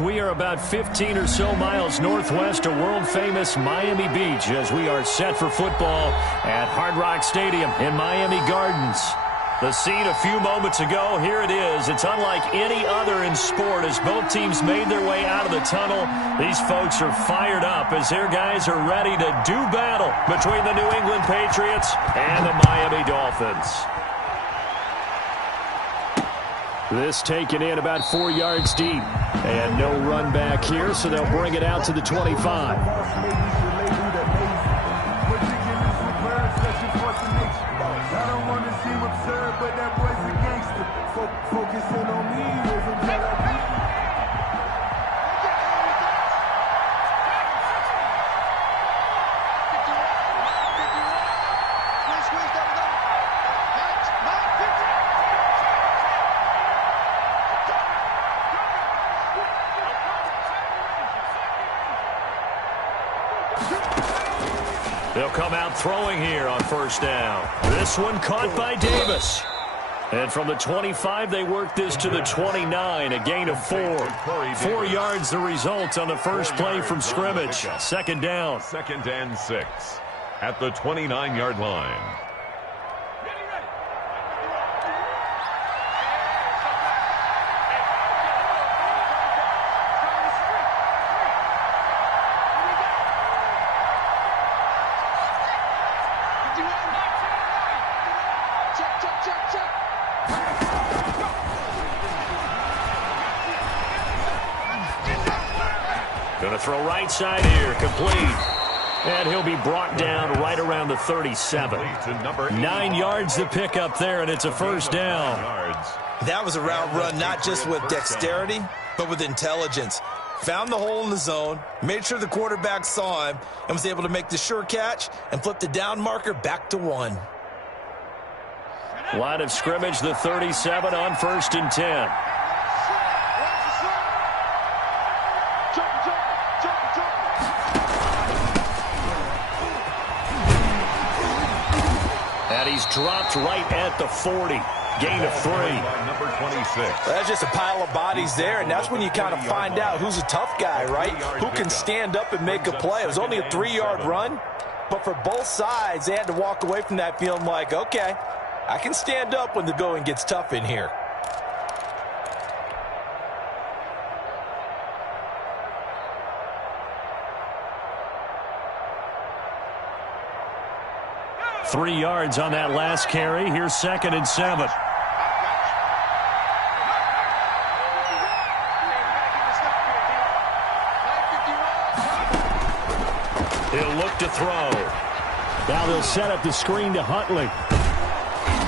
We are about 15 or so miles northwest of world-famous Miami Beach as we are set for football at Hard Rock Stadium in Miami Gardens. The scene a few moments ago, here it is. It's unlike any other in sport as both teams made their way out of the tunnel. These folks are fired up as their guys are ready to do battle between the New England Patriots and the Miami Dolphins. This taken in about 4 yards deep. And no run back here, so they'll bring it out to the 25. They'll come out throwing here on first down. This one caught by Davis. And from the 25, they work this to the 29, a gain of 4. 4 yards the result on the first play from scrimmage. Second down. 2nd and 6 at the 29-yard line. Going to throw right side here, complete. And he'll be brought down right around the 37. 9 yards to pick up there, and it's a first down. That was a route run not just with dexterity, but with intelligence. Found the hole in the zone, made sure the quarterback saw him, and was able to make the sure catch and flip the down marker back to 1. Line of scrimmage, the 37 on 1st and 10. And he's dropped right at the 40. Gain of 3. Number 26. That's just a pile of bodies there, and that's when you kind of find out who's a tough guy, right? Who can stand up and make a play. It was only a 3-yard run, but for both sides, they had to walk away from that feeling like, okay, I can stand up when the going gets tough in here. Three yards on that last carry. Here's 2nd and 7. He'll look to throw. Now they'll set up the screen to Huntley.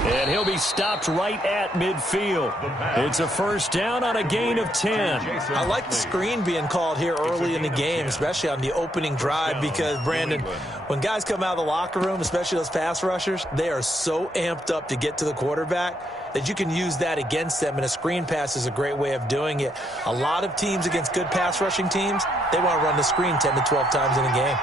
And he'll be stopped right at midfield. It's a first down on a gain of 10. I like the screen being called here early in the game, especially on the opening drive, because, Brandon, when guys come out of the locker room, especially those pass rushers, they are so amped up to get to the quarterback that you can use that against them, and a screen pass is a great way of doing it. A lot of teams against good pass rushing teams, they want to run the screen 10 to 12 times in a game.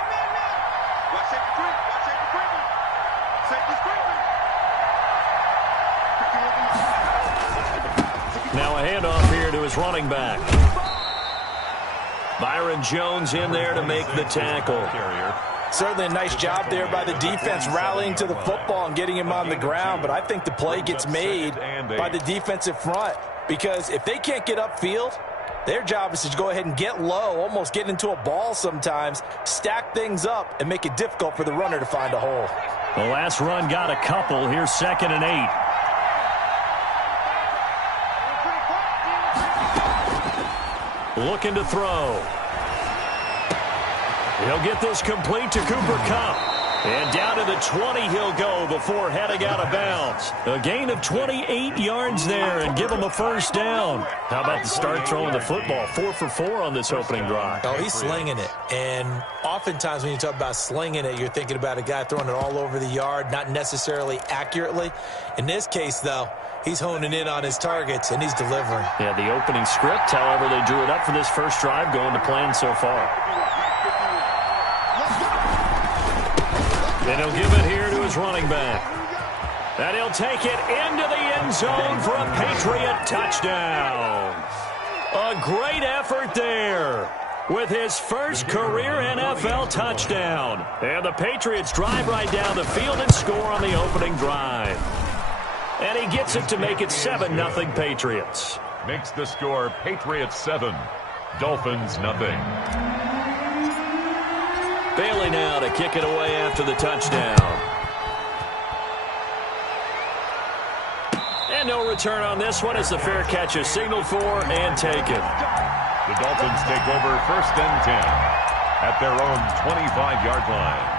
Now a handoff here to his running back. Byron Jones in there to make the tackle. Certainly a nice job there by the defense rallying to the football and getting him on the ground, but I think the play gets made by the defensive front, because if they can't get upfield, their job is to go ahead and get low, almost get into a ball sometimes, stack things up, and make it difficult for the runner to find a hole. The last run got a couple. Here's 2nd and 8. Looking to throw. He'll get this complete to Cooper Kupp. And down to the 20 he'll go before heading out of bounds. A gain of 28 yards there and give him a first down. How about the start throwing the football? 4 for 4 on this opening drive. Oh, he's slinging it. And oftentimes when you talk about slinging it, you're thinking about a guy throwing it all over the yard, not necessarily accurately. In this case, though, he's honing in on his targets, and he's delivering. Yeah, the opening script, however, they drew it up for this first drive going to plan so far. And he'll give it here to his running back. And he'll take it into the end zone for a Patriot touchdown. A great effort there with his first career NFL touchdown. And the Patriots drive right down the field and score on the opening drive. And he gets it to make it 7-0 Patriots. Makes the score Patriots 7, Dolphins nothing. Bailey now to kick it away after the touchdown. And no return on this one as the fair catch is signaled for and taken. The Dolphins take over 1st and 10 at their own 25-yard line.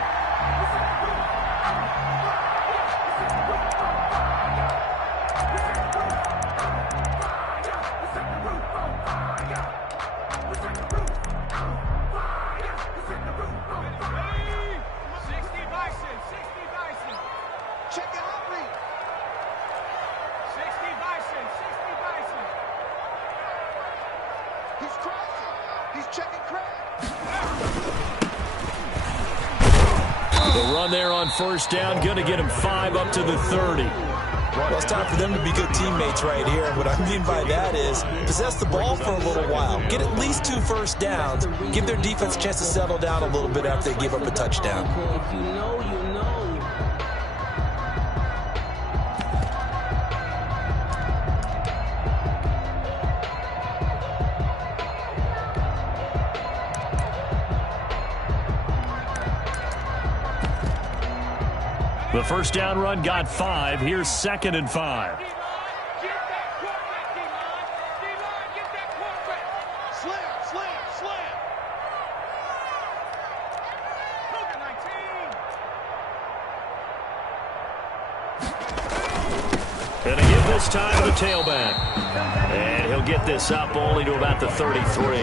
The run there on 1st down, going to get him 5 up to the 30. Well, it's time for them to be good teammates right here. And what I mean by that is possess the ball for a little while. Get at least 2 first downs. Give their defense a chance to settle down a little bit after they give up a touchdown. The 1st down run got 5. Here's 2nd and 5. Gonna give this time to the tailback. And he'll get this up only to about the 33.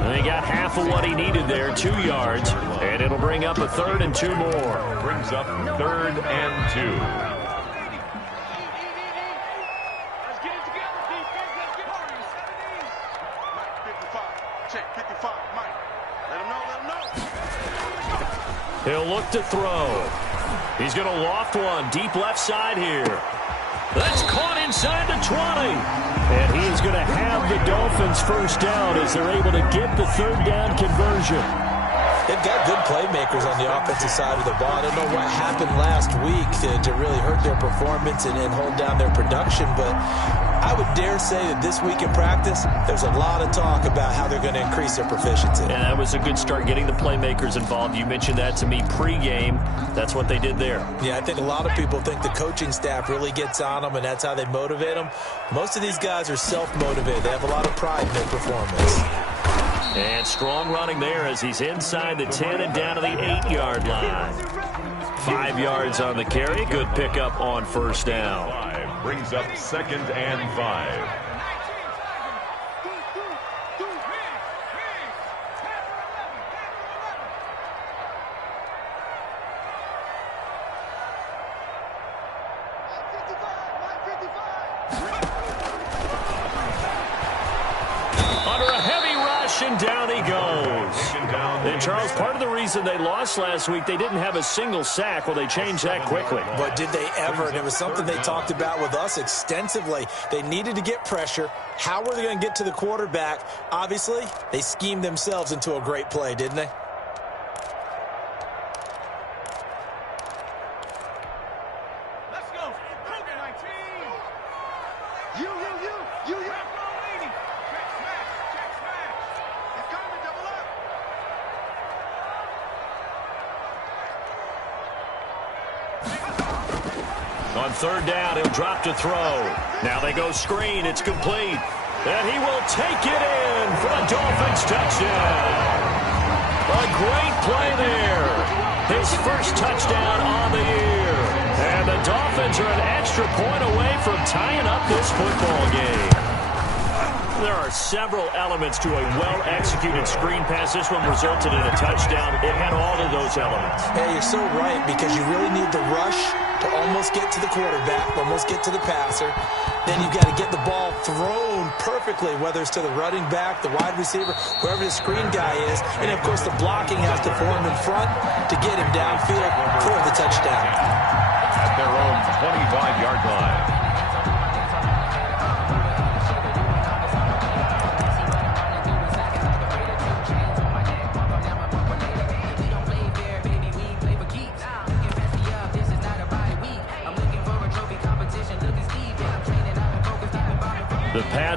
And he got half of what he needed there, 2 yards. And it'll bring up a 3rd and 2 more. Brings up 3rd and 2. He'll look to throw. He's going to loft one deep left side here. That's caught inside the 20. And he is going to have the Dolphins 1st down as they're able to get the 3rd down conversion. They've got good playmakers on the offensive side of the ball. I don't know what happened last week to really hurt their performance and hold down their production, but I would dare say that this week in practice, there's a lot of talk about how they're going to increase their proficiency. And that was a good start, getting the playmakers involved. You mentioned that to me pregame. That's what they did there. Yeah, I think a lot of people think the coaching staff really gets on them, and that's how they motivate them. Most of these guys are self-motivated. They have a lot of pride in their performance. And strong running there as he's inside the 10 and down to the 8-yard line. 5 yards on the carry. Good pickup on 1st down. Brings up 2nd and 5. And down he goes. And Charles, part of the reason they lost last week, they didn't have a single sack. Well, they changed that quickly. But did they ever? And it was something they talked about with us extensively. They needed to get pressure. How were they going to get to the quarterback? Obviously, they schemed themselves into a great play, didn't they? Let's go. Cougar 19. You. On 3rd down, he'll drop to throw. Now they go screen. It's complete. And he will take it in for a Dolphins touchdown. A great play there. His 1st touchdown on the year. And the Dolphins are an extra point away from tying up this football game. There are several elements to a well-executed screen pass. This one resulted in a touchdown. It had all of those elements. Hey, you're so right, because you really need the rush to almost get to the quarterback, almost get to the passer. Then you've got to get the ball thrown perfectly, whether it's to the running back, the wide receiver, wherever the screen guy is. And, of course, the blocking has to form in front to get him downfield for the touchdown. At their own 25-yard line.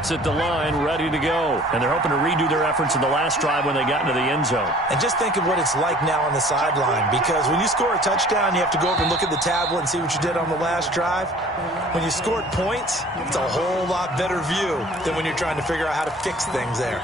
sets at the line, ready to go. And they're hoping to redo their efforts in the last drive when they got into the end zone. And just think of what it's like now on the sideline, because when you score a touchdown, you have to go over and look at the tablet and see what you did on the last drive. When you scored points, it's a whole lot better view than when you're trying to figure out how to fix things there.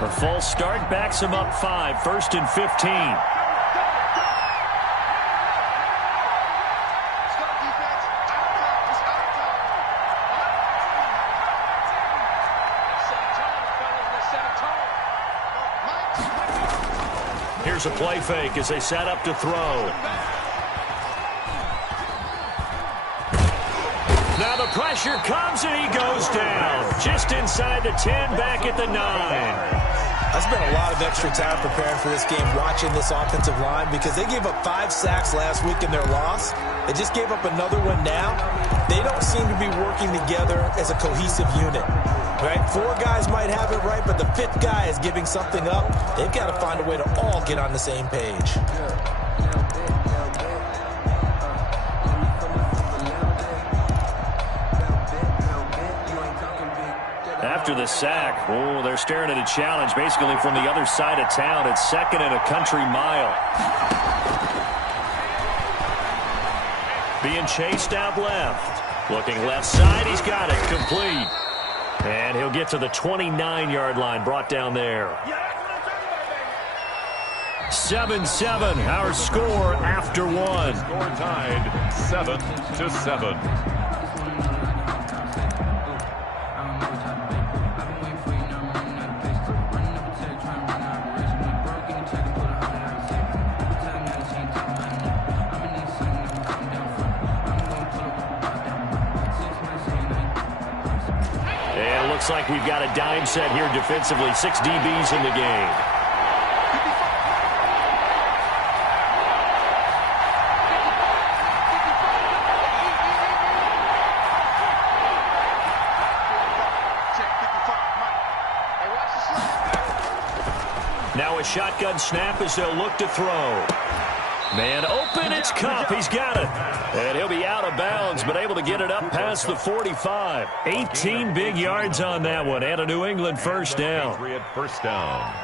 A false start backs him up 5, 1st and 15. Here's a play fake as they set up to throw. Now the pressure comes and he goes down. Just inside the 10, back at the 9. I spent a lot of extra time preparing for this game watching this offensive line because they gave up 5 sacks last week in their loss. They just gave up another one now. They don't seem to be working together as a cohesive unit. Right? 4 guys might have it right, but the 5th guy is giving something up. They've got to find a way to all get on the same page. After the sack, they're staring at a challenge basically from the other side of town. It's 2nd and a country mile. Being chased out left. Looking left side, he's got it. Complete. And he'll get to the 29-yard line, brought down there. 7-7, our score after 1. Score tied 7-7. Looks like we've got a dime set here defensively. 6 DBs in the game. Now a shotgun snap as they'll look to throw. Man open, it's Cup. He's got it. And he'll be out of bounds, but able to get it up past the 45. 18 big yards on that one, and a New England first down. First down.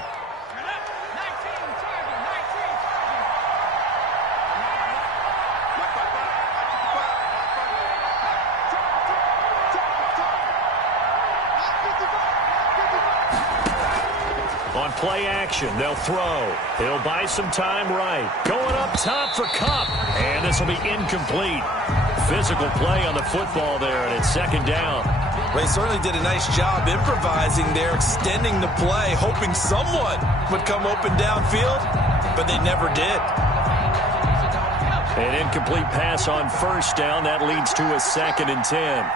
On play action, they'll throw. He'll buy some time right. Going up top for Cup. And this will be incomplete. Physical play on the football there, and it's 2nd down. They certainly did a nice job improvising there, extending the play, hoping someone would come open downfield, but they never did. An incomplete pass on 1st down. That leads to a 2nd and 10.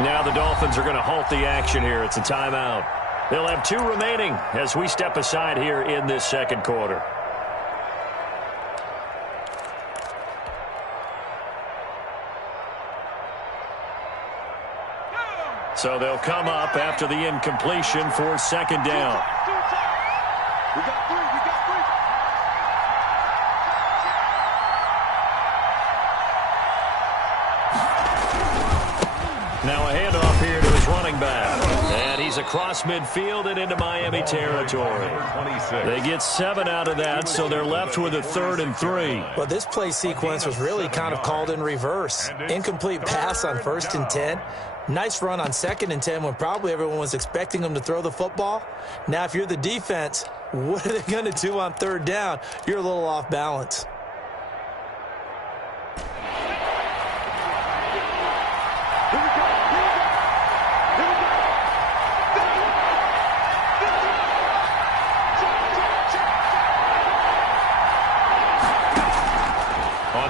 Now the Dolphins are going to halt the action here. It's a timeout. They'll have 2 remaining as we step aside here in this 2nd quarter. So they'll come up after the incompletion for 2nd down. We got 3. Now a handoff here to his running back. And he's across midfield and into Miami territory. They get 7 out of that, so they're left with a 3rd and 3. Well, this play sequence was really kind of called in reverse. Incomplete pass on 1st and 10. Nice run on 2nd and 10 when probably everyone was expecting them to throw the football. Now, if you're the defense, what are they going to do on 3rd down? You're a little off balance.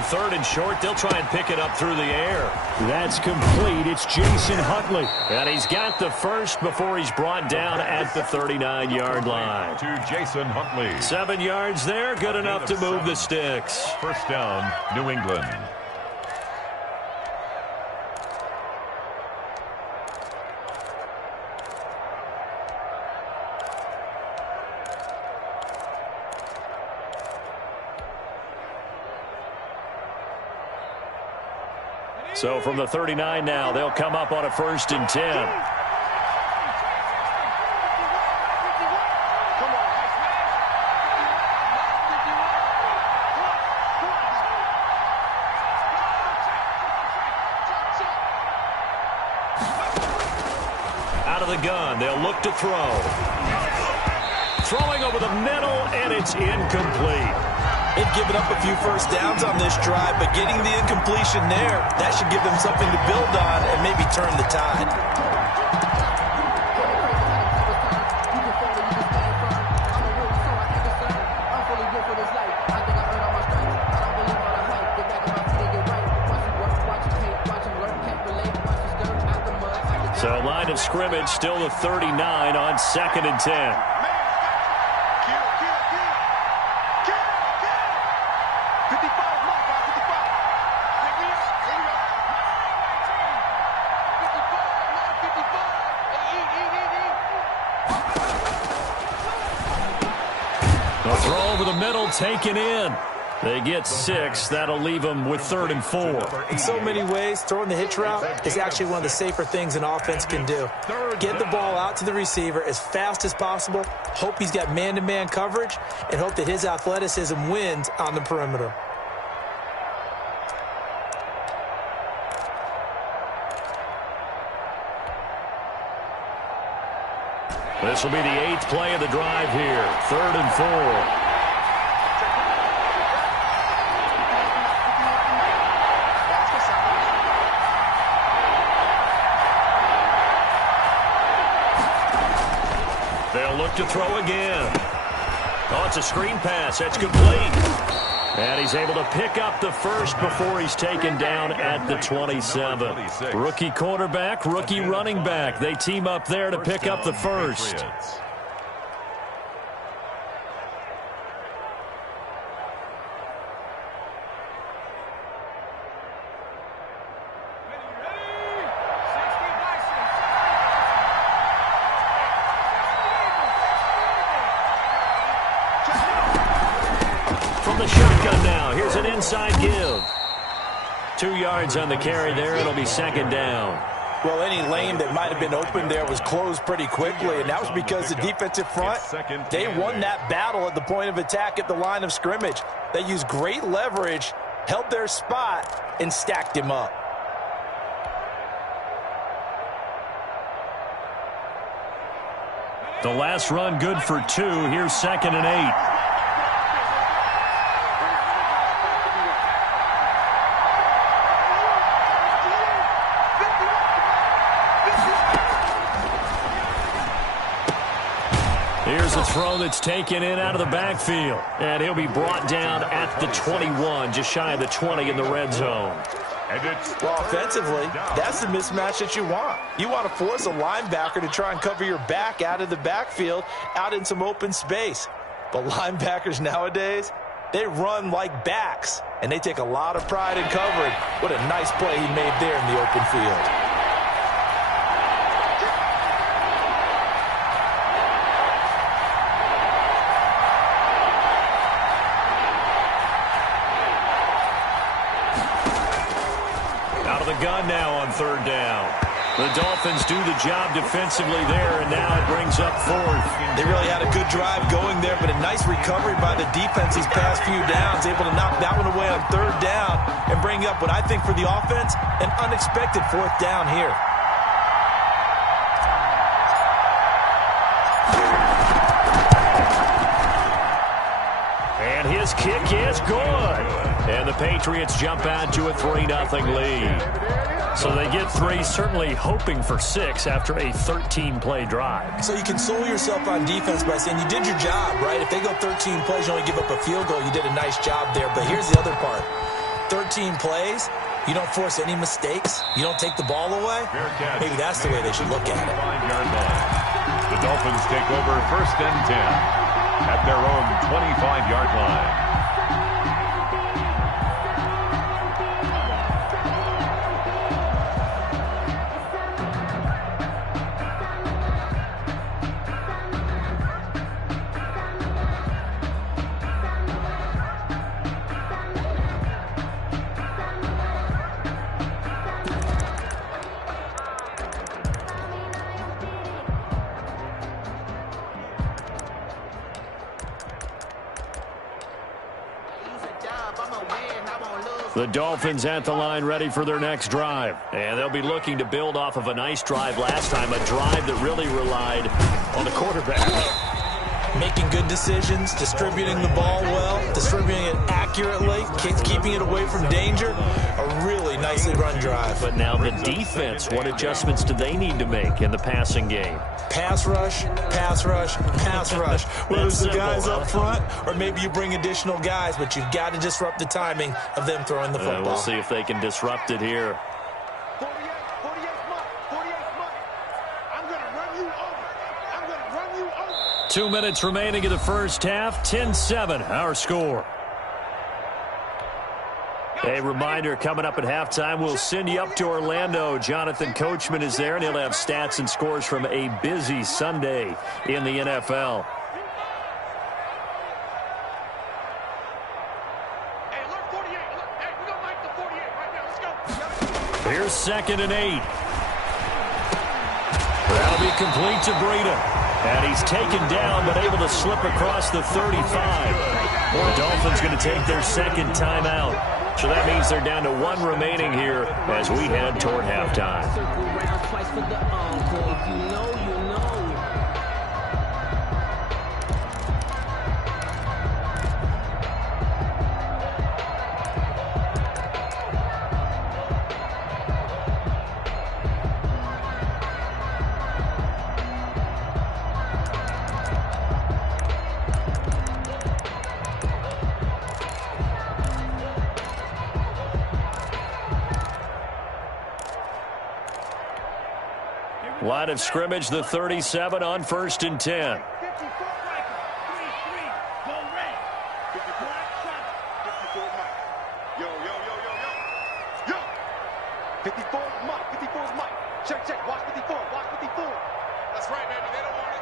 third and short. They'll try and pick it up through the air. That's complete. It's Jason Huntley. And he's got the first before he's brought down at the 39-yard line. To Jason Huntley. 7 yards there. Good enough to move the sticks. First down, New England. So from the 39 now, they'll come up on a 1st and 10. Out of the gun, they'll look to throw. Throwing over the middle, and it's incomplete. They've given up a few first downs on this drive, but getting the incompletion there, that should give them something to build on and maybe turn the tide. So line of scrimmage still the 39 on 2nd and 10. Taken in. They get 6. That'll leave them with 3rd and 4. In so many ways, throwing the hitch route is actually one of the safer things an offense can do. Get the ball out to the receiver as fast as possible, hope he's got man-to-man coverage, and hope that his athleticism wins on the perimeter. This will be the 8th play of the drive here. 3rd and 4. Look to throw again. Oh, it's a screen pass. That's complete. And he's able to pick up the first before he's taken down at the 27. Rookie quarterback, rookie running back. They team up there to pick up the first. Inside give. 2 yards on the carry there. It'll be 2nd down. Well, any lane that might have been open there was closed pretty quickly, and that was because the defensive front, they won that battle at the point of attack at the line of scrimmage. They used great leverage, held their spot, and stacked him up. The last run good for 2. Here's 2nd and 8. Here's a throw that's taken in out of the backfield. And he'll be brought down at the 21, just shy of the 20 in the red zone. Well, offensively, that's the mismatch that you want. You want to force a linebacker to try and cover your back out of the backfield, out in some open space. But linebackers nowadays, they run like backs, and they take a lot of pride in covering. What a nice play he made there in the open field. Gun now on 3rd down. The Dolphins do the job defensively there, and now it brings up 4th. They really had a good drive going there, but a nice recovery by the defense these past few downs, able to knock that one away on 3rd down and bring up what I think for the offense, an unexpected 4th down here. And his kick is good. And the Patriots jump out to a 3-0 lead. So they get 3, certainly hoping for 6 after a 13-play drive. So you console yourself on defense by saying you did your job, right? If they go 13 plays, you only give up a field goal, you did a nice job there. But here's the other part. 13 plays, you don't force any mistakes, you don't take the ball away, maybe that's the way they should look at it. The Dolphins take over 1st and 10 at their own 25-yard line. The Dolphins at the line ready for their next drive. And they'll be looking to build off of a nice drive last time, a drive that really relied on the quarterback. Making good decisions, distributing the ball well, distributing it accurately, keeping it away from danger. A really nicely run drive. But now the defense, what adjustments do they need to make in the passing game? Pass rush, pass rush, pass rush. Whether it's the guys up front or maybe you bring additional guys, but you've got to disrupt the timing of them throwing the football. We'll see if they can disrupt it here. 48 Mike. I'm going to run you over. I'm going to run you over. 2 minutes remaining in the first half. 10-7, our score. A reminder, coming up at halftime, we'll send you up to Orlando. Jonathan Coachman is there, and he'll have stats and scores from a busy Sunday in the NFL. Hey, alert 48. Hey, we don't like the 48 right now. Let's go. Here's 2nd and 8. That'll be complete to Breida. And he's taken down, but able to slip across the 35. The Dolphins going to take their second timeout. So that means they're down to 1 remaining here as we head toward halftime. Line of scrimmage, the 37 on 1st and 10. 54 is Mike. Check. Watch 54. That's right, baby. They don't want it.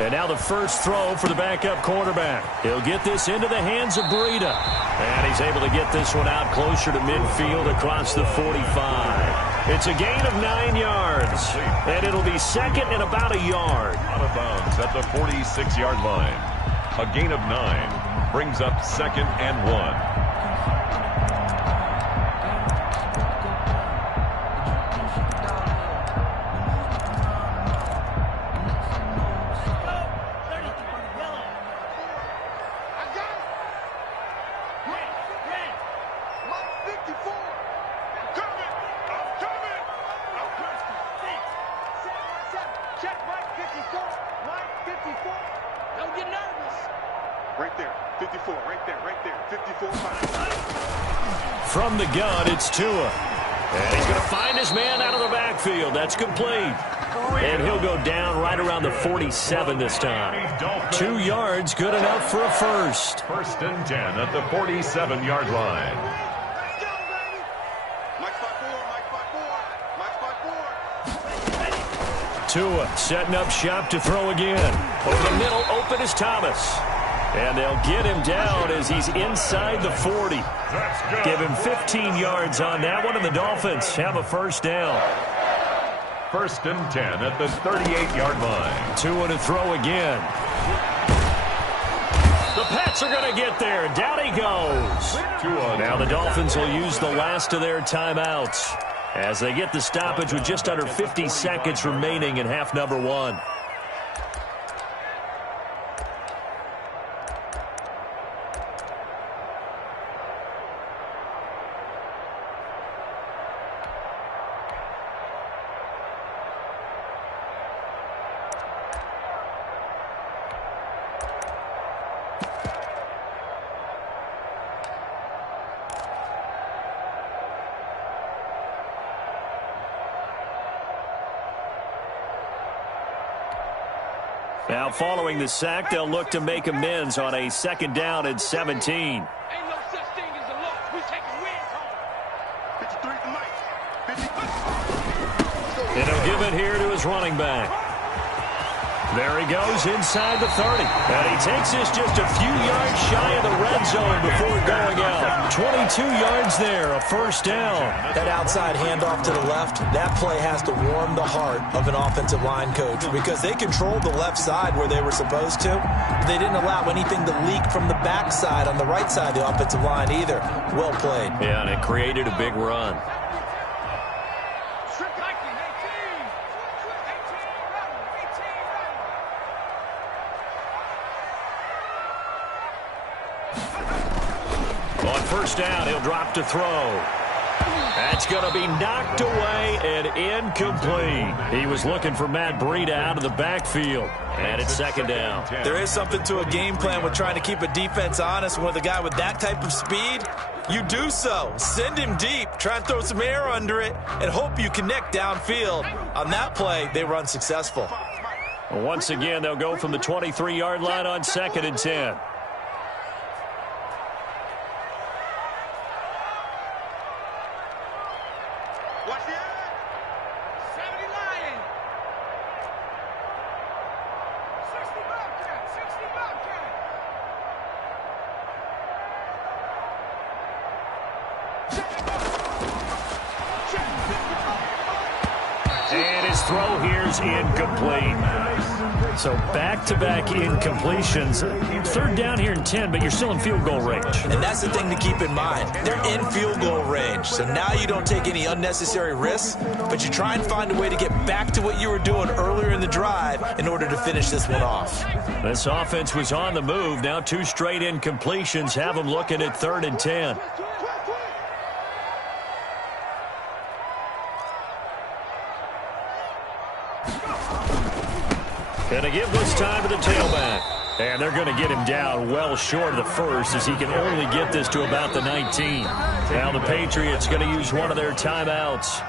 And now the first throw for the backup quarterback. He'll get this into the hands of Breida. And he's able to get this one out closer to midfield across the 45. It's a gain of 9 yards. And it'll be second and about a yard. Out of bounds at the 46-yard line. A gain of 9 brings up 2nd and 1. From the gun, it's Tua. And he's going to find his man out of the backfield. That's complete. And he'll go down right around the 47 this time. 2 yards, good enough for a first. 1st and 10 at the 47-yard line. Tua setting up shop to throw again. Over the middle, open is Thomas. And they'll get him down as he's inside the 40. Give him 15 yards on that one, and the Dolphins have a first down. 1st and 10 at the 38-yard line. Tua to throw again. The Pats are going to get there. Down he goes. Now the Dolphins will use the last of their timeouts as they get the stoppage with just under 50 seconds remaining in half number 1. Now, following the sack, they'll look to make amends on a 2nd down and 17. Ain't no such thing as a loss. We taking wins home. 53 to Mike. 50. And he'll give it here to his running back. There he goes inside the 30. And he takes this just a few yards shy of the red zone before going out. 22 yards there, a 1st down. That outside handoff to the left, that play has to warm the heart of an offensive line coach because they controlled the left side where they were supposed to. They didn't allow anything to leak from the backside on the right side of the offensive line either. Well played. Yeah, and it created a big run. On 1st down, he'll drop to throw. That's going to be knocked away and incomplete. He was looking for Matt Breida out of the backfield. And it's 2nd down. There is something to a game plan with trying to keep a defense honest. With a guy with that type of speed, you do so. Send him deep. Try and throw some air under it and hope you connect downfield. On that play, they were unsuccessful. Once again, they'll go from the 23-yard line on 2nd and 10. Watch the end. 70 Lion. 60 Bobcat. 60 Bobcat. And his throw here's incomplete. So back-to-back incompletions. 3rd down here and 10, but you're still in field goal range. And that's the thing to keep in mind. They're in field goal range. So now you don't take any unnecessary risks, but you try and find a way to get back to what you were doing earlier in the drive in order to finish this one off. This offense was on the move. Now 2 straight incompletions have them looking at 3rd and 10. Going to give this time to the tailback. And they're going to get him down well short of the 1st as he can only get this to about the 19. Now the Patriots going to use one of their timeouts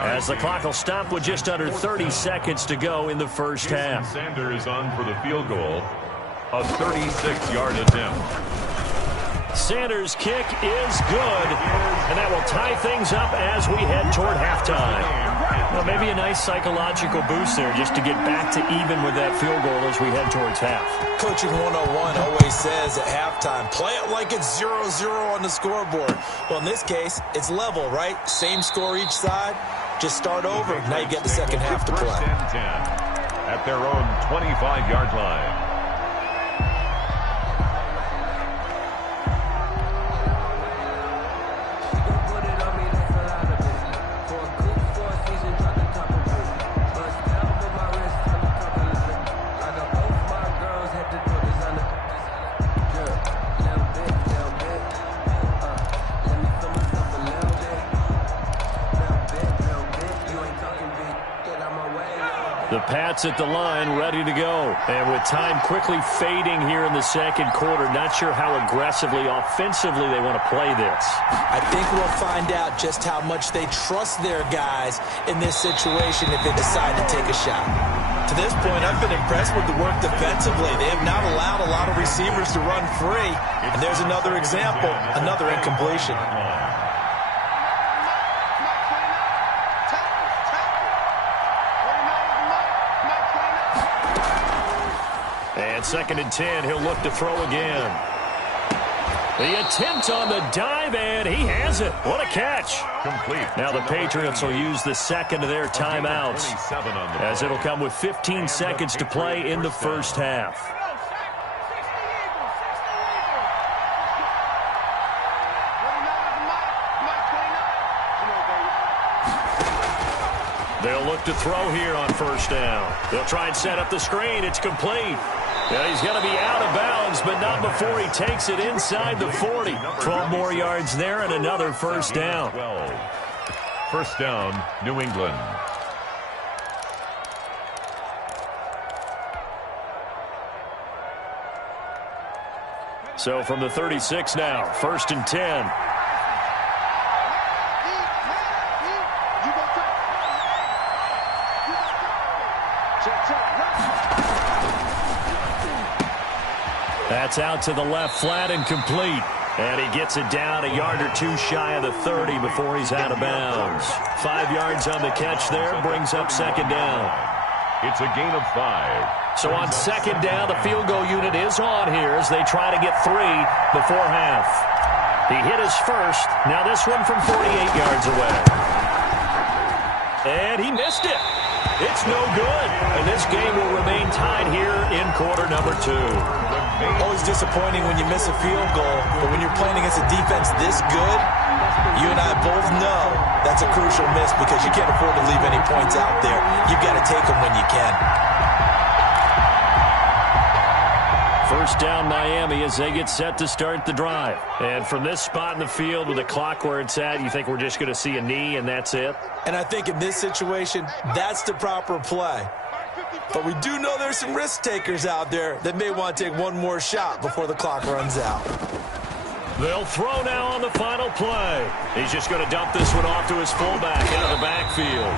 as the clock will stop with just under 30 seconds to go in the 1st half. Sanders on for the field goal. A 36-yard attempt. Sanders' kick is good, and that will tie things up as we head toward halftime. Well, maybe a nice psychological boost there just to get back to even with that field goal as we head towards half. Coaching 101 always says at halftime, play it like it's 0-0 on the scoreboard. Well, in this case, it's level, right? Same score each side. Just start over. Now you get the second half to play. 1st and 10 at their own 25-yard line. The Pats at the line, ready to go. And with time quickly fading here in the 2nd quarter, not sure how aggressively, offensively they want to play this. I think we'll find out just how much they trust their guys in this situation if they decide to take a shot. To this point, I've been impressed with the work defensively. They have not allowed a lot of receivers to run free. And there's another example, another incompletion. And 2nd and 10, he'll look to throw again. The attempt on the dive, and he has it. What a catch. Complete. Now the Patriots will use the 2nd of their timeouts as it'll come with 15 seconds to play in the 1st half. They'll look to throw here on 1st down. They'll try and set up the screen. It's complete. Yeah, he's going to be out of bounds, but not before he takes it inside the 40. 12 more yards there and another 1st down. 1st down, New England. So from the 36 now, 1st and 10. That's out to the left, flat and complete. And he gets it down a yard or two shy of the 30 before he's out of bounds. 5 yards on the catch there, brings up second down. It's a gain of 5. So on second down, the field goal unit is on here as they try to get 3 before half. He hit his first. Now this one from 48 yards away. And he missed it. It's no good. And this game will remain tied here in quarter number 2. Always disappointing when you miss a field goal, but when you're playing against a defense this good, you and I both know that's a crucial miss because you can't afford to leave any points out there. You've got to take them when you can. First down Miami as they get set to start the drive. And from this spot in the field with the clock where it's at, you think we're just going to see a knee and that's it? And I think in this situation, that's the proper play. But we do know there's some risk takers out there that may want to take one more shot before the clock runs out. They'll throw now on the final play. He's just going to dump this one off to his fullback into the backfield.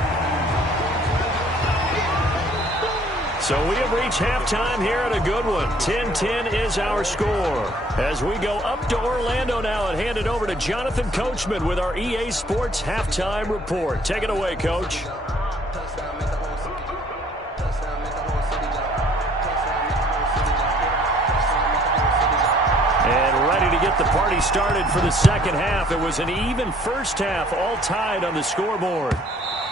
So we have reached halftime here at a good one. 10-10 is our score. As we go up to Orlando now and hand it over to Jonathan Coachman with our EA Sports Halftime Report. Take it away, Coach. And ready to get the party started for the second half. It was an even first half, all tied on the scoreboard.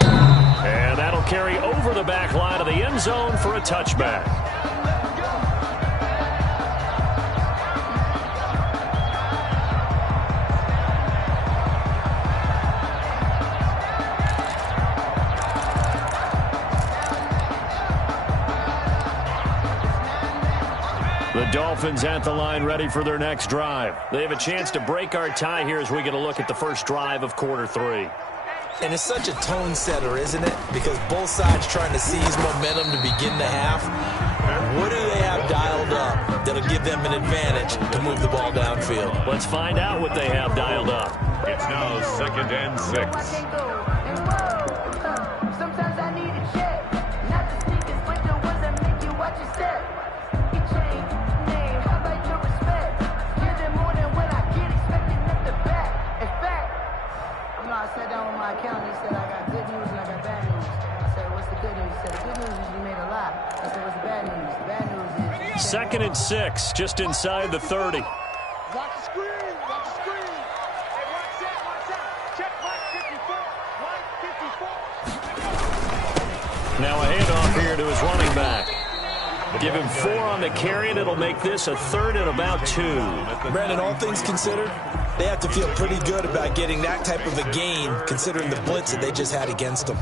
And that'll carry over the back line of the end zone for a touchback. The Dolphins at the line ready for their next drive. They have a chance to break our tie here as we get a look at the first drive of quarter 3. And it's such a tone setter, isn't it? Because both sides trying to seize momentum to begin the half. What do they have dialed up that'll give them an advantage to move the ball downfield? Let's find out what they have dialed up. It's now 2nd and 6. Sometimes I need a check. Not the sneakers, but the ones that make you watch your step. You change name, how about your respect? Give them more than what I get, expecting at the back. In fact, you know, I sat down with my accountant. He said, I got good news and I got bad news. I said, what's the good news? He said, the good news is you made a lot. I said, what's the bad news? The bad news is... 2nd and 6, just inside the 30. Watch the screen. Watch the screen. Hey, watch that. Watch that. Check Mike 54. Mike 54. Now a handoff here to his running back. Give him 4 on the carry, and it'll make this a 3rd and about 2. Brandon, all things considered, they have to feel pretty good about getting that type of a gain, considering the blitz that they just had against them.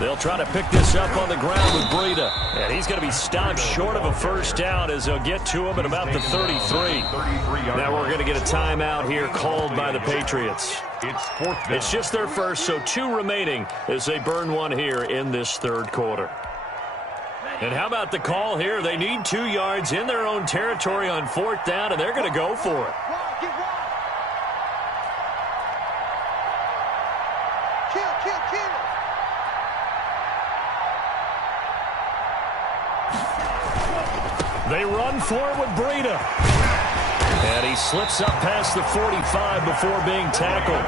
They'll try to pick this up on the ground with Breida. And he's going to be stopped short of a first down as they'll get to him at about the 33. Now we're going to get a timeout here called by the Patriots. It's just their first, so 2 remaining as they burn one here in this 3rd quarter. And how about the call here? They need 2 yards in their own territory on 4th down, and they're going to go for it. They run for it with Breida. And he slips up past the 45 before being tackled.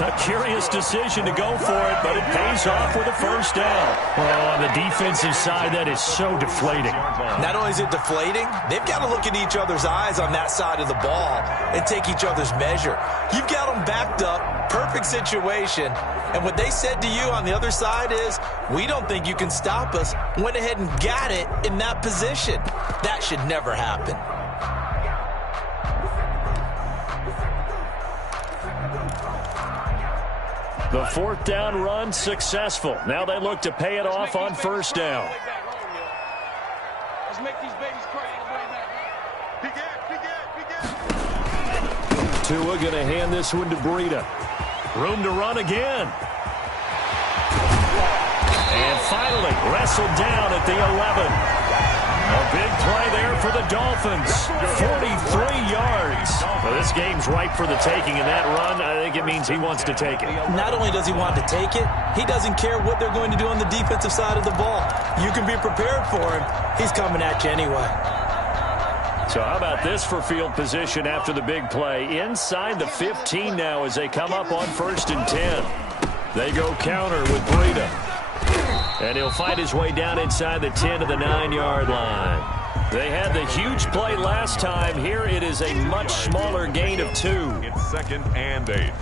A curious decision to go for it, but it pays off with a first down. Oh, on the defensive side, that is so deflating. Not only is it deflating, they've got to look in each other's eyes on that side of the ball and take each other's measure. You've got them backed up. Perfect situation. And what they said to you on the other side is, we don't think you can stop us. Went ahead and got it in that position. That should never happen. The fourth down run successful. Now they look to pay it off on first down. Let's make these babies cry. Tua going to hand this one to Breida. Room to run again. And finally wrestled down at the 11. A big play there for the Dolphins. 43 yards. Well, this game's ripe for the taking, and that run, I think it means he wants to take it. Not only does he want to take it, he doesn't care what they're going to do on the defensive side of the ball. You can be prepared for him. He's coming at you anyway. So how about this for field position after the big play? Inside the 15 now as they come up on 1st and 10. They go counter with Breida. And he'll fight his way down inside the 10 to the 9-yard line. They had the huge play last time. Here it is a much smaller gain of 2. It's 2nd and 8.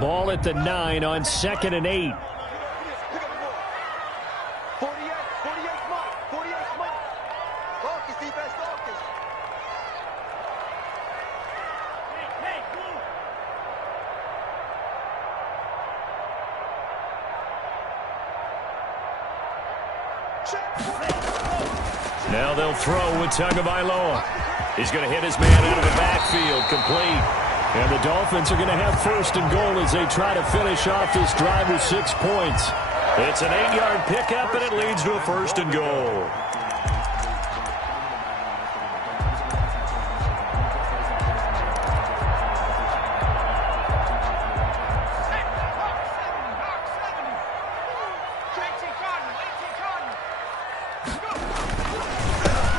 Ball at the 9 on 2nd and 8. 48 smart. 48 smart. Focus, defense, focus. Now they'll throw with Tagovailoa. He's going to hit his man out of the backfield, complete. And the Dolphins are going to have 1st and goal as they try to finish off this drive with 6 points. It's an 8-yard pickup, and it leads to a 1st and goal.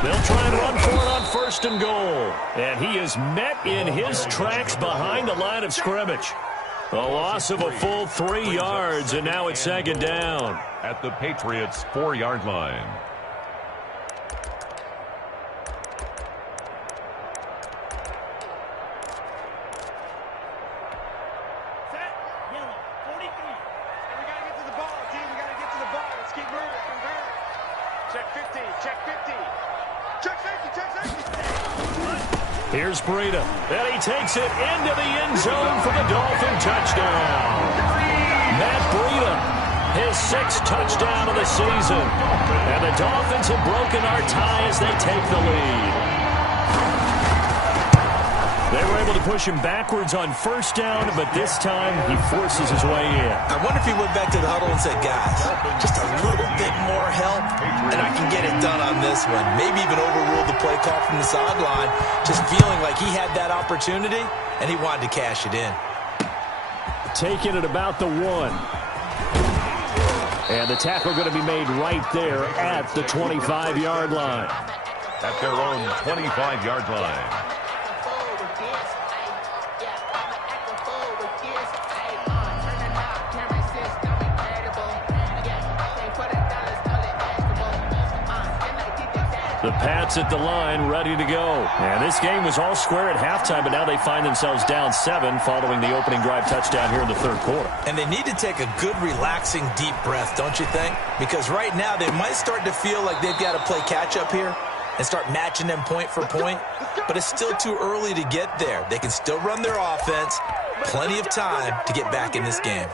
They'll try and run for it on 1st and goal. And he is met in his tracks behind the line of scrimmage. A loss of a full 3 yards, and now it's 2nd down. At the Patriots' 4-yard line. Here's Breida, and he takes it into the end zone for the Dolphin touchdown. Matt Breida, his 6th touchdown of the season. And the Dolphins have broken our tie as they take the lead. They were able to push him backwards on 1st down, but this time he forces his way in. I wonder if he went back to the huddle and said, guys, just a little bit more help, and I can get it done on this one. Maybe even overruled the play call from the sideline, just feeling like he had that opportunity, and he wanted to cash it in. Taking it about the 1. And the tackle going to be made right there at the 25-yard line. At their own 25-yard line. The Pats at the line, ready to go. And this game was all square at halftime, but now they find themselves down 7 following the opening drive touchdown here in the 3rd quarter. And they need to take a good, relaxing, deep breath, don't you think? Because right now they might start to feel like they've got to play catch-up here and start matching them point for point. But it's still too early to get there. They can still run their offense. Plenty of time to get back in this game.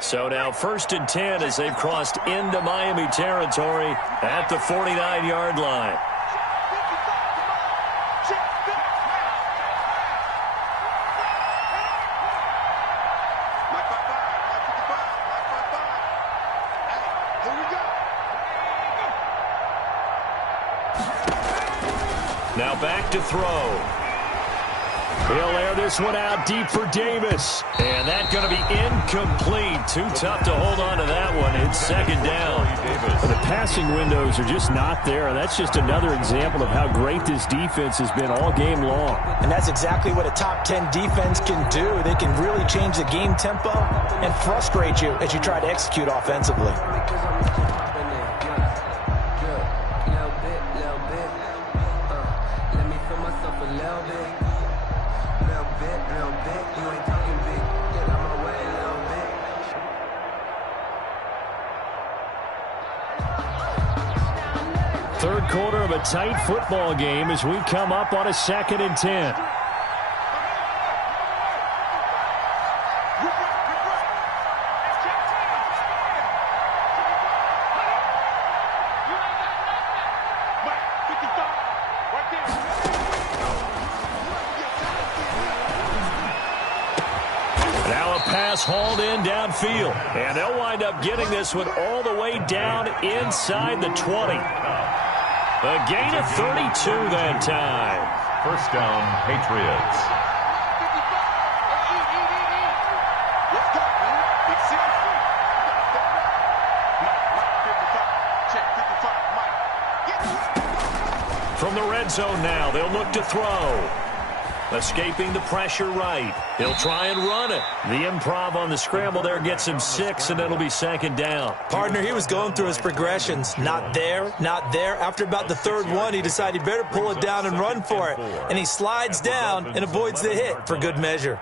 So now 1st and 10 as they've crossed into Miami territory at the 49-yard line. Now back to throw. He'll air this one out deep for Davis. And that's going to be incomplete. Too tough to hold on to that one. it's second down. Davis. The passing windows are just not there, and that's just another example of how great this defense has been all game long. And that's exactly what a top 10 defense can do. They can really change the game tempo and frustrate you as you try to execute offensively. Third quarter of a tight football game as we come up on a 2nd and 10. Now a pass hauled in downfield, and they'll wind up getting this one all the way down inside the 20. A gain of 32 that time. First down, Patriots. From the red zone now, they'll look to throw. Escaping the pressure right. He'll try and run it. The improv on the scramble there gets him 6, and it'll be second down. Partner, he was going through his progressions. Not there, not there. After about the third one, he decided he better pull it down and run for it. And he slides down and avoids the hit for good measure.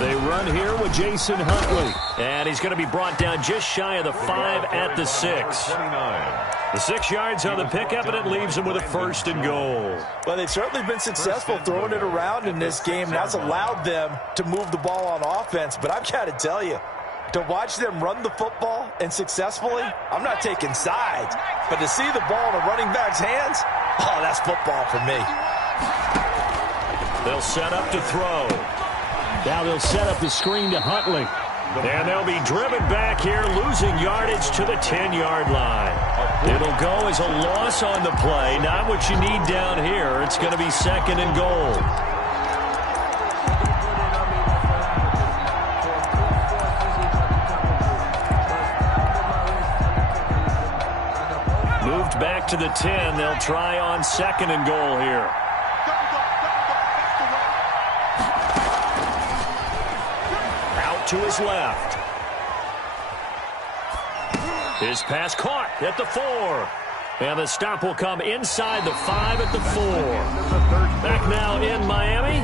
They run here with Jason Huntley. And he's going to be brought down just shy of the 5 at the 6. 29. The 6 yards on the pickup, and it leaves them with a 1st and goal. Well, they've certainly been successful throwing it around in this game. That's allowed them to move the ball on offense. But I've got to tell you, to watch them run the football and successfully, I'm not taking sides. But to see the ball in a running back's hands, oh, that's football for me. They'll set up to throw. Now they'll set up the screen to Huntley. And they'll be driven back here, losing yardage to the 10-yard line. It'll go as a loss on the play. Not what you need down here. It's going to be 2nd and goal. Moved back to the 10. They'll try on 2nd and goal here. To his left. His pass caught at the 4. And the stop will come inside the 5 at the 4. Back now in Miami.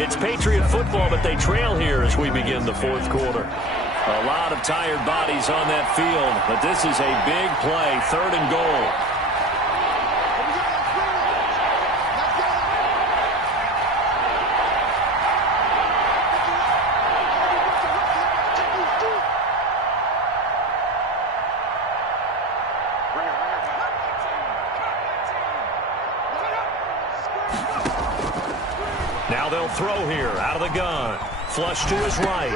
It's Patriot football, but they trail here as we begin the 4th quarter. A lot of tired bodies on that field, but this is a big play, 3rd and goal. Now they'll throw here out of the gun. Flush to his right.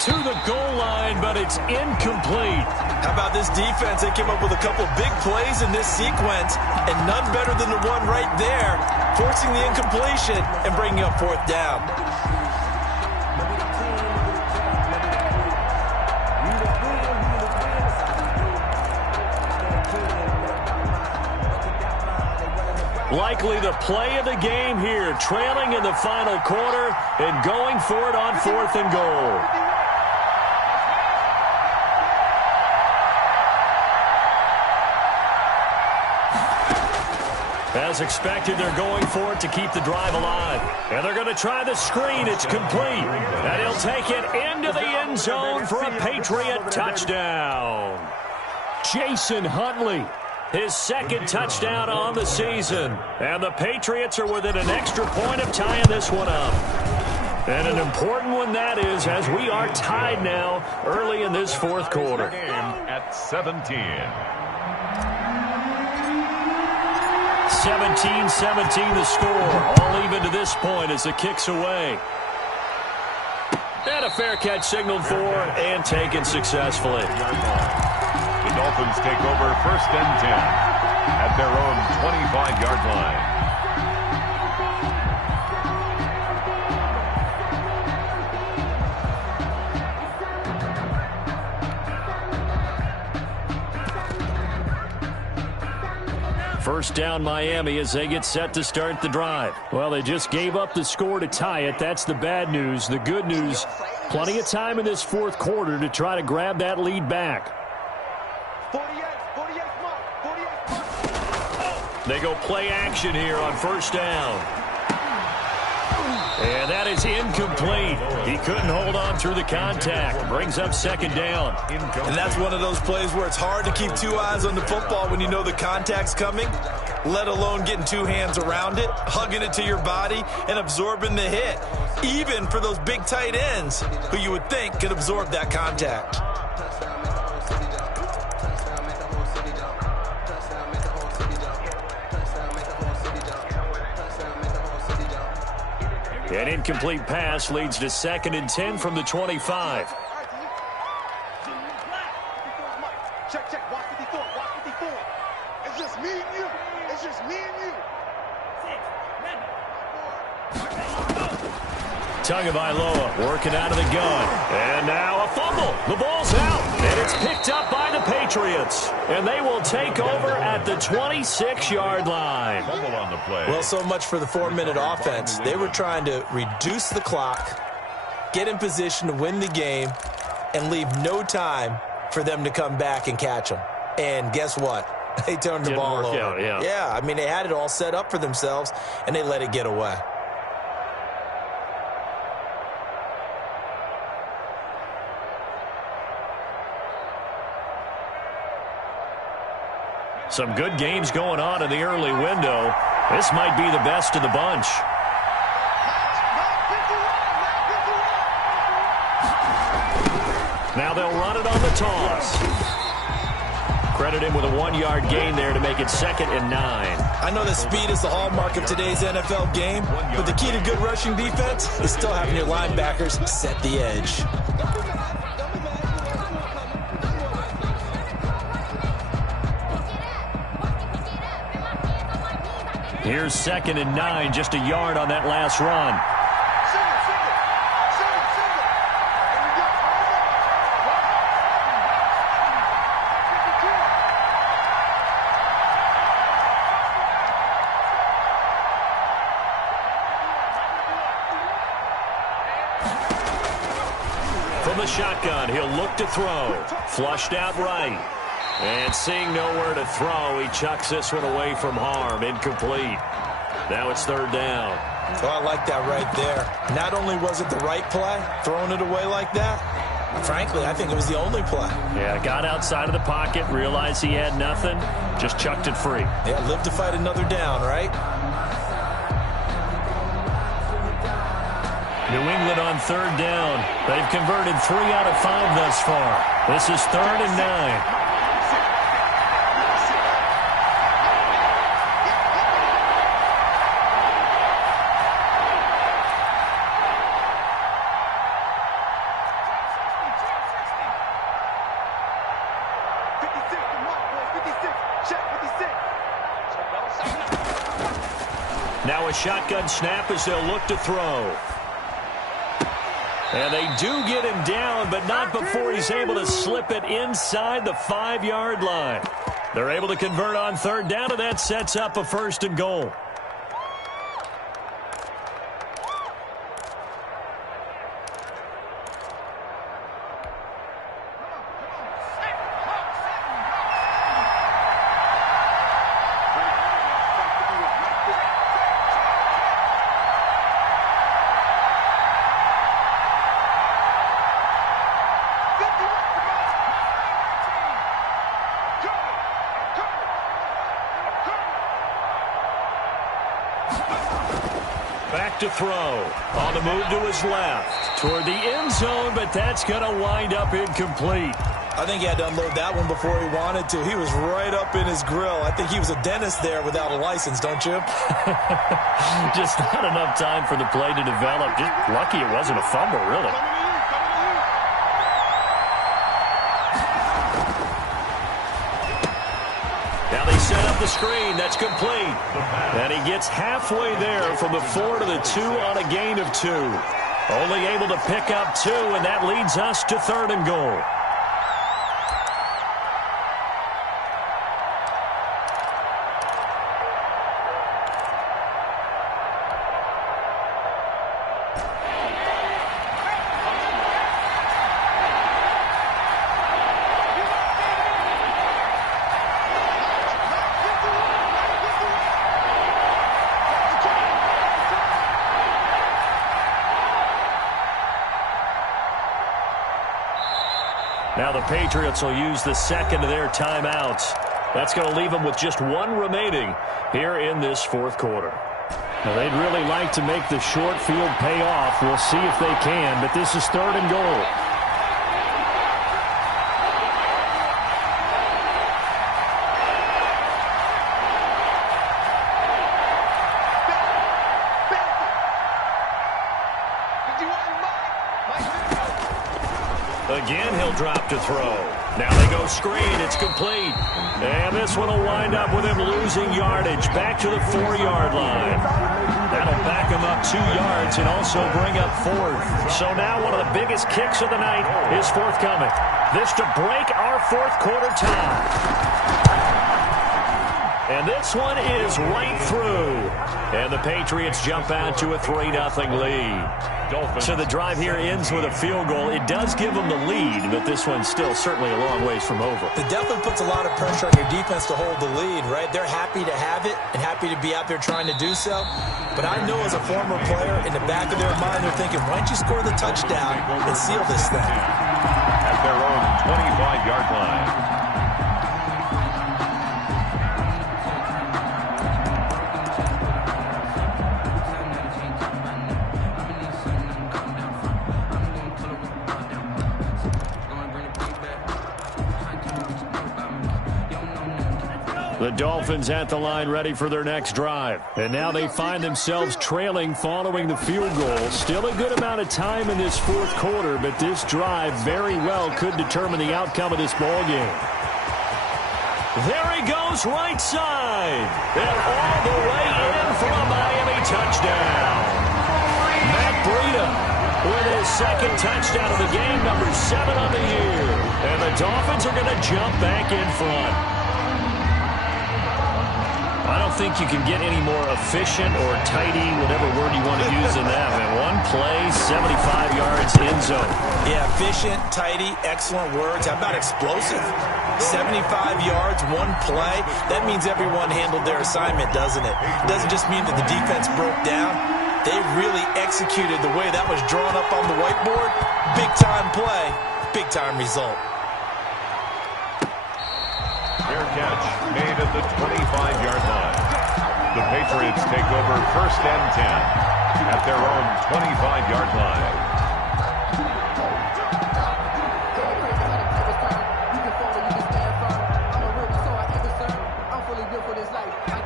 To the goal line, but it's incomplete. How about this defense? They came up with a couple big plays in this sequence, and none better than the one right there, forcing the incompletion and bringing up 4th down. Likely the play of the game here, trailing in the final quarter and going for it on 4th and goal. As expected, they're going for it to keep the drive alive. And they're going to try the screen. It's complete. And he'll take it into the end zone for a Patriot touchdown. Jason Huntley. His 2nd touchdown on the season. And the Patriots are within an extra point of tying this one up. And an important one that is, as we are tied now early in this 4th quarter. Game at 17. 17-17 the score. All even to this point as the kick's away. And a fair catch signaled for and taken successfully. The Dolphins take over 1st and 10 at their own 25-yard line. First down Miami as they get set to start the drive. Well, they just gave up the score to tie it. That's the bad news. The good news, plenty of time in this fourth quarter to try to grab that lead back. 48 mark. They go play action here on first down. And that is incomplete. He couldn't hold on through the contact. Brings up second down. And that's one of those plays where it's hard to keep two eyes on the football when you know the contact's coming, let alone getting two hands around it, hugging it to your body, and absorbing the hit, even for those big tight ends who you would think could absorb that contact. An incomplete pass leads to 2nd and 10 from the 25. Check. Watch 54. It's just me and you. Tagovailoa working out of the gun. And now a fumble. The ball's out. And it's picked up by the Patriots. And they will take over at the 26-yard line. Fumble on the play. Well, so much for the 4-minute offense. They were trying to reduce the clock, get in position to win the game, and leave no time for them to come back and catch them. And guess what? They turned the ball over. Out, yeah. Yeah, I mean, they had it all set up for themselves, and they let it get away. Some good games going on in the early window. This might be the best of the bunch. Now they'll run it on the toss. Credit him with a 1-yard gain there to make it 2nd and 9. I know that speed is the hallmark of today's NFL game, but the key to good rushing defense is still having your linebackers set the edge. Here's 2nd and 9, just a yard on that last run. From the shotgun, he'll look to throw. Flushed out right. And seeing nowhere to throw, he chucks this one away from harm. Incomplete. Now it's 3rd down. Oh, I like that right there. Not only was it the right play, throwing it away like that, frankly, I think it was the only play. Yeah, got outside of the pocket, realized he had nothing, just chucked it free. Yeah, live to fight another down, right? New England on 3rd down. They've converted 3 out of 5 thus far. This is 3rd and 9. Now a shotgun snap as they'll look to throw. And they do get him down, but not before he's able to slip it inside the 5-yard line. They're able to convert on 3rd down, and that sets up a 1st and goal. Back to throw. On the move to his left. Toward the end zone, but that's going to wind up incomplete. I think he had to unload that one before he wanted to. He was right up in his grill. I think he was a dentist there without a license, don't you? Just not enough time for the play to develop. Just lucky it wasn't a fumble, really. set up the screen. That's complete. And he gets halfway there from the 4 to the 2 on a gain of 2. Only able to pick up 2, and that leads us to 3rd and goal. Now the Patriots will use the second of their timeouts. That's going to leave them with just 1 remaining here in this 4th quarter. Now they'd really like to make the short field pay off. We'll see if they can, but this is 3rd and goal. Again, he'll drop to throw. Now they go screen. It's complete. And this one will wind up with him losing yardage. Back to the 4-yard line. That'll back him up 2 yards and also bring up 4th. So now one of the biggest kicks of the night is forthcoming. This to break our 4th quarter tie. And this one is right through. And the Patriots jump out to a 3-0 lead. So the drive here ends with a field goal. It does give them the lead, but this one's still certainly a long ways from over. It definitely puts a lot of pressure on your defense to hold the lead, right? They're happy to have it and happy to be out there trying to do so. But I know as a former player, in the back of their mind, they're thinking, why don't you score the touchdown and seal this thing? At their own 25-yard line. The Dolphins at the line ready for their next drive. And now they find themselves trailing following the field goal. Still a good amount of time in this 4th quarter, but this drive very well could determine the outcome of this ball game. There he goes right side. And all the way in for a Miami touchdown. Matt Breida with his 2nd touchdown of the game, number 7 on the year. And the Dolphins are going to jump back in front. I don't think you can get any more efficient or tidy, whatever word you want to use in that. Man, 1 play, 75 yards, end zone. Yeah, efficient, tidy, excellent words. How about explosive? 75 yards, 1 play. That means everyone handled their assignment, doesn't it? It doesn't just mean that the defense broke down. They really executed the way that was drawn up on the whiteboard. Big-time play, big-time result. Fair catch made at the 25-yard line. The Patriots take over 1st and 10 at their own 25-yard line.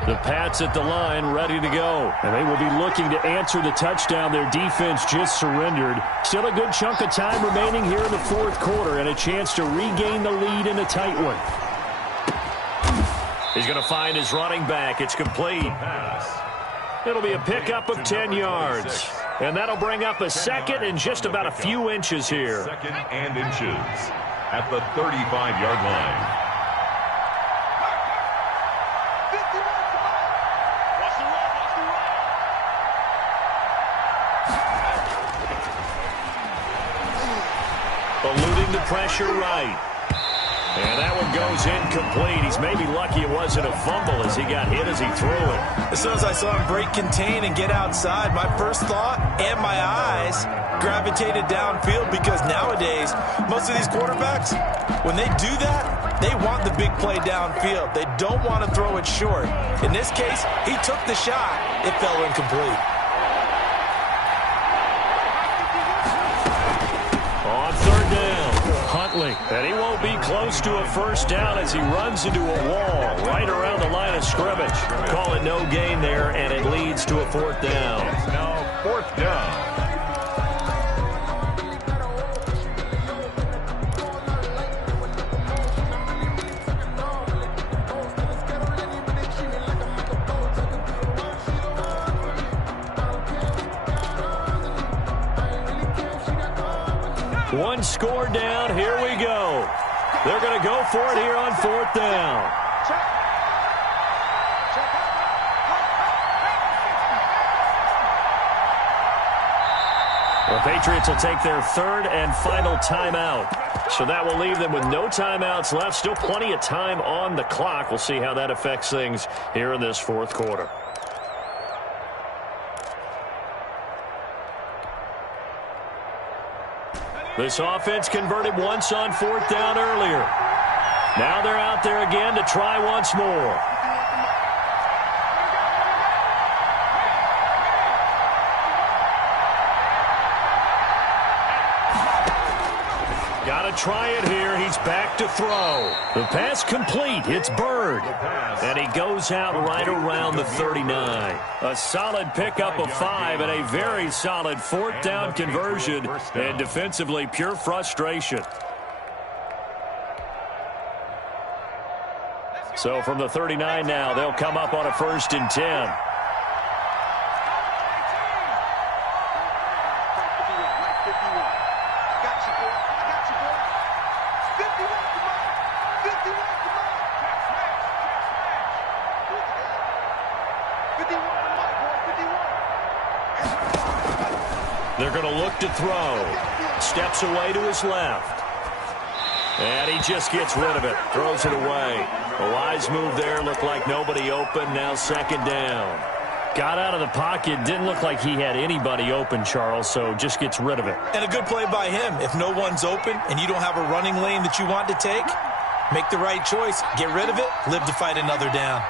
The Pats at the line ready to go. And they will be looking to answer the touchdown their defense just surrendered. Still a good chunk of time remaining here in the 4th quarter and a chance to regain the lead in a tight one. He's going to find his running back. It's complete. It'll be a pickup of 10 yards. And that'll bring up a 2nd and just about a few inches here. 2nd and inches at the 35-yard line. Eluding the pressure right. And that one goes incomplete. He's maybe lucky it wasn't a fumble as he got hit as he threw it. As soon as I saw him break contain and get outside, my first thought and my eyes gravitated downfield because nowadays, most of these quarterbacks, when they do that, they want the big play downfield. They don't want to throw it short. In this case, he took the shot. It fell incomplete. On 3rd down. Huntley, and he won't be close to a 1st down as he runs into a wall right around the line of scrimmage. Call it no gain there, and it leads to a 4th down. It's now 4th down. One score down. Here we go. They're going to go for it here on 4th down. The Patriots will take their 3rd and final timeout. So that will leave them with no timeouts left. Still plenty of time on the clock. We'll see how that affects things here in this 4th quarter. This offense converted once on 4th down earlier. Now they're out there again to try once more. Got to try it here. He's back to throw. The pass complete. It's Bird. And he goes out right around the 39. A solid pickup of 5 and a very solid 4th down conversion. And defensively, pure frustration. So from the 39 now, they'll come up on a 1st and 10. They're going to look to throw. Steps away to his left. And he just gets rid of it. Throws it away. A wise move there. Looked like nobody open. Now 2nd down. Got out of the pocket. Didn't look like he had anybody open, Charles, so just gets rid of it. And a good play by him. If no one's open and you don't have a running lane that you want to take, make the right choice. Get rid of it. Live to fight another down.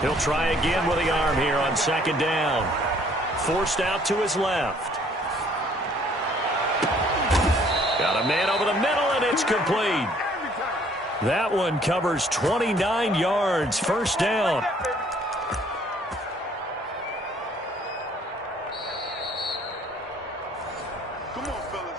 He'll try again with the arm here on 2nd down. Forced out to his left. Got a man over the middle, and it's complete. That one covers 29 yards. 1st down. Come on, fellas.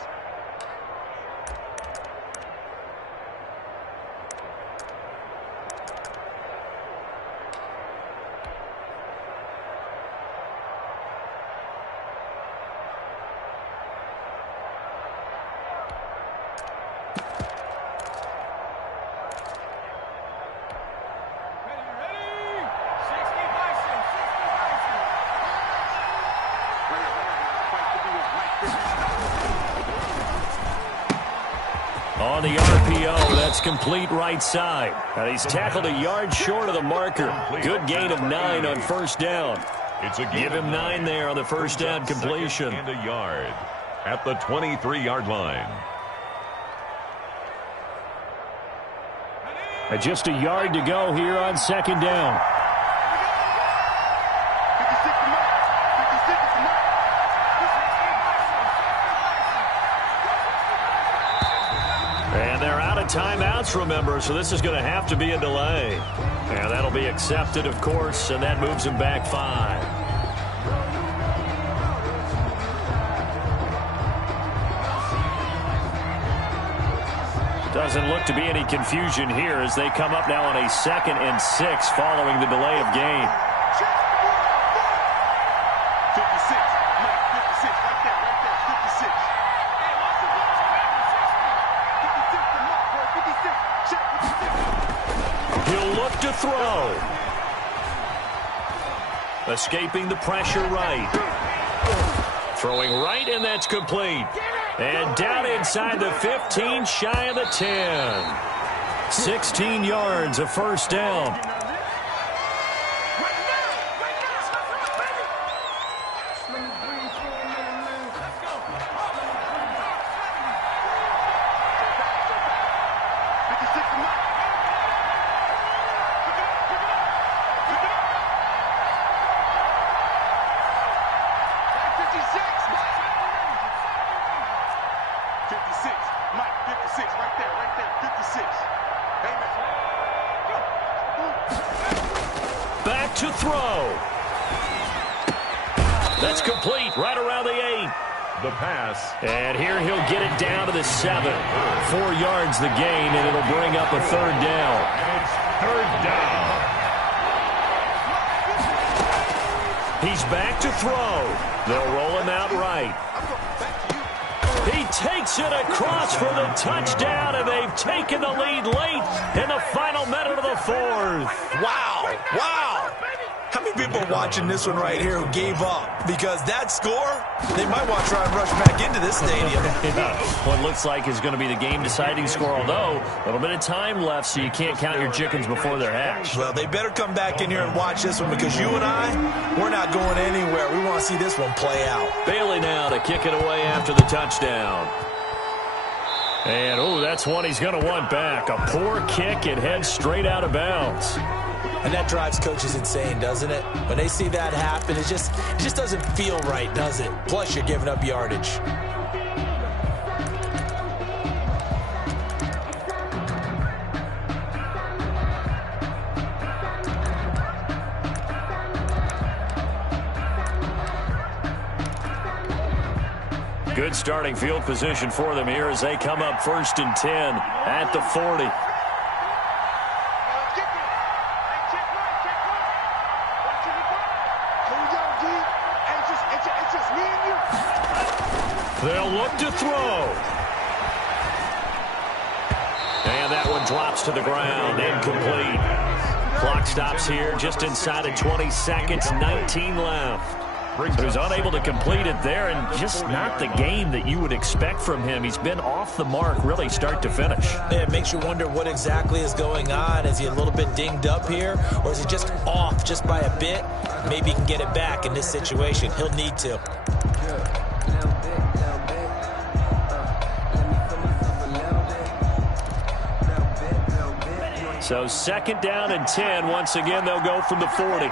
On the RPO, that's complete right side. And he's tackled a yard short of the marker. Good gain of 9 on 1st down. Give him 9 there on the 1st down completion. And a yard at the 23-yard line. And just a yard to go here on 2nd down. And they're out of timeouts, remember, so this is going to have to be a delay. And that'll be accepted, of course, and that moves him back 5. Doesn't look to be any confusion here as they come up now on a 2nd and 6 following the delay of game. 56, Mike, 56, right there, 56. 56 to Mike, boy, 56. Check, 56. He'll look to throw. Escaping the pressure right. Throwing right, and that's complete. And down inside the 15, shy of the 10. 16 yards, a 1st down. Back to throw. That's complete right around the 8. The pass. And here he'll get it down to the 7. 4 yards the gain, and it'll bring up a 3rd down. And it's 3rd down. He's back to throw. They'll roll him out right. He takes it across for the touchdown, and they've taken the lead late in the final minute of the 4th. Wow. Wow. How many people are watching this one right here who gave up? Because that score, they might want to try and rush back into this stadium. What looks like is going to be the game-deciding score, although a little bit of time left, so you can't count your chickens before they're hatched. Well, they better come back in here and watch this one, because you and I, we're not going anywhere. We want to see this one play out. Bailey now to kick it away after the touchdown. And, oh, that's one he's going to want back. A poor kick, it heads straight out of bounds. And that drives coaches insane, doesn't it? When they see that happen, it just doesn't feel right, does it? Plus, you're giving up yardage. Good starting field position for them here as they come up 1st and 10 at the 40. They'll look to throw. And that one drops to the ground, incomplete. Clock stops here just inside of 20 seconds, 19 left. So he's unable to complete it there, and just not the game that you would expect from him. He's been off the mark, really, start to finish. Yeah, it makes you wonder what exactly is going on. Is he a little bit dinged up here, or is he just off just by a bit? Maybe he can get it back in this situation. He'll need to. So 2nd down and 10. Once again, they'll go from the 40.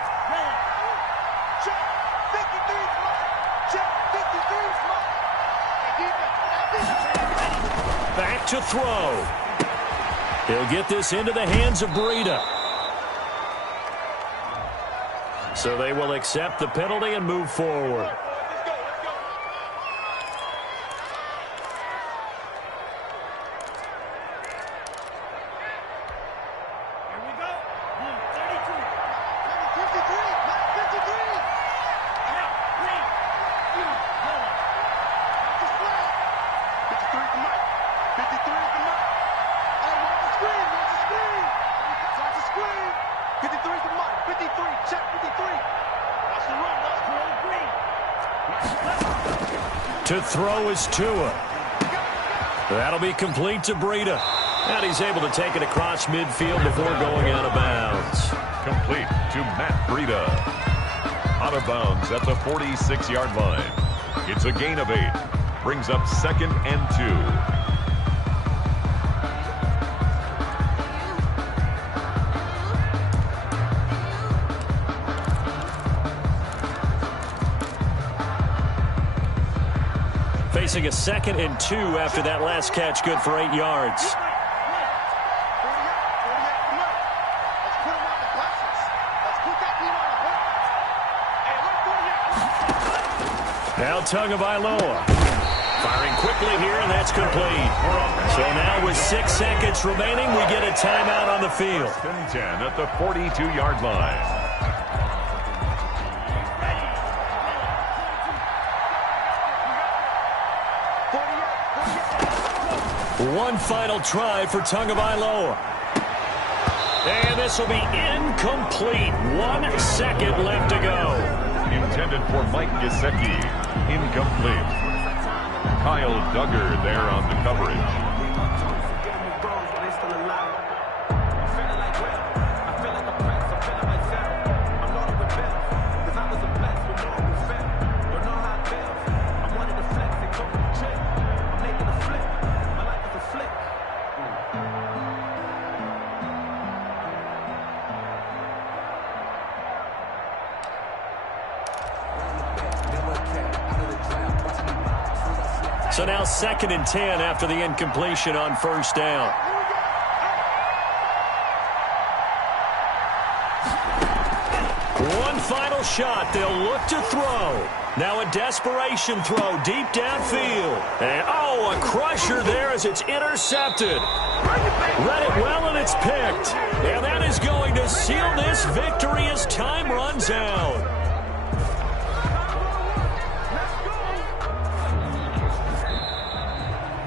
Back to throw. He'll get this into the hands of Breida. So they will accept the penalty and move forward. To throw is Tua. That'll be complete to Breida. And he's able to take it across midfield before going out of bounds. Complete to Matt Breida. Out of bounds at the 46-yard line. It's a gain of 8. Brings up 2nd and 2. Facing a 2nd and 2 after that last catch, good for 8 yards. Now Tagovailoa firing quickly here, and that's complete. So now with 6 seconds remaining, we get a timeout on the field. 10 at the 42-yard line. One final try for Tagovailoa. And this will be incomplete. 1 second left to go. Intended for Mike Gesicki. Incomplete. Kyle Duggar there on the coverage. So now 2nd and 10 after the incompletion on 1st down. One final shot. They'll look to throw. Now a desperation throw deep downfield. And, oh, a crusher there as it's intercepted. Read it well, and it's picked. And that is going to seal this victory as time runs out.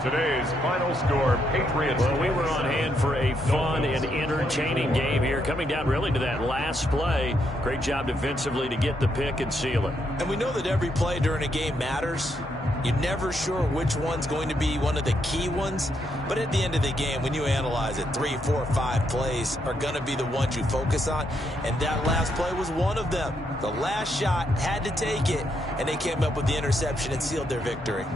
Today's final score, Patriots. Well, we were on hand for a fun and entertaining game here, coming down really to that last play. Great job defensively to get the pick and seal it. And we know that every play during a game matters. You're never sure which one's going to be one of the key ones. But at the end of the game, when you analyze it, 3, 4, 5 plays are going to be the ones you focus on. And that last play was one of them. The last shot had to take it, and they came up with the interception and sealed their victory.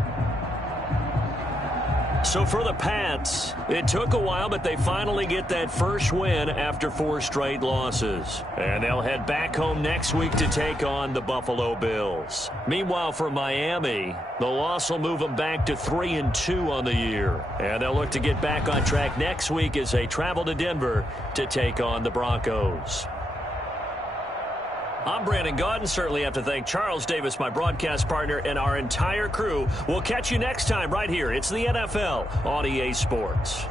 So for the Pats, it took a while, but they finally get that first win after 4 straight losses. And they'll head back home next week to take on the Buffalo Bills. Meanwhile, for Miami, the loss will move them back to 3-2 on the year. And they'll look to get back on track next week as they travel to Denver to take on the Broncos. I'm Brandon Gaudin. Certainly have to thank Charles Davis, my broadcast partner, and our entire crew. We'll catch you next time right here. It's the NFL on EA Sports.